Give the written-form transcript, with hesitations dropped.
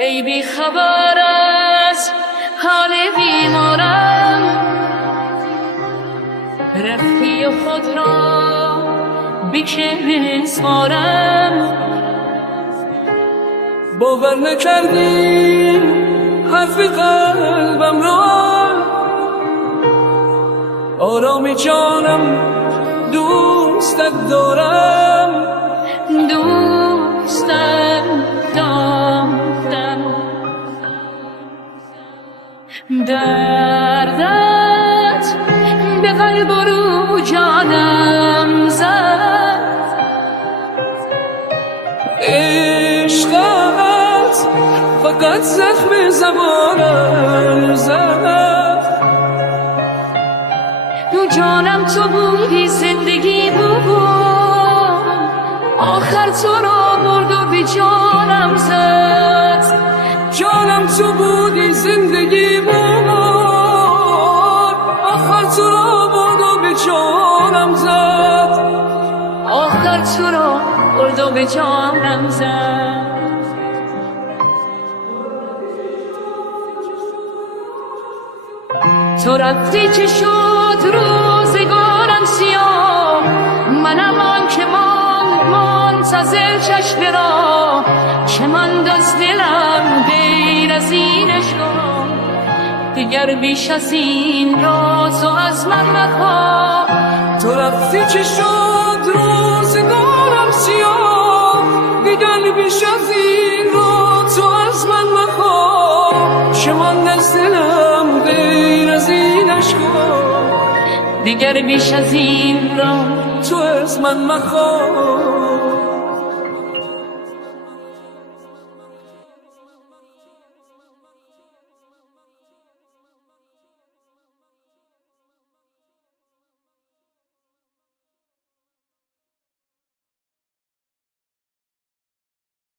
ای بی خبر از حال بیمارم، رفتی و خود را بی‌که سپارم. باور نکردی حرف قلبم را، آرامی جانم دوستت دارم، دوستت دارم. دردت به قلب و رو جانم زد، عشقت فقط زخم زبانم زد. دو جانم تو بودی، زندگی بود، آخر تو را برد و به جانم زد. جانم تو بودی، زندگی بود، آخر تو را برد و به جانم زد. آخر تو را برد و به جانم زد. تو رفتی چه شد روزگارم سیاه، منم آن که منتظر چشم را، که ماند از دلم غیر از این عشقا. دیگر بیش از این را تو از من مخواه. تو رفتی چه شد روزگارم سیاه، دیگر بیش از این را تو از من مخواه. که ماند از دلم غیر از این عشقا. دیگر بیش از این را تو از من مخواه.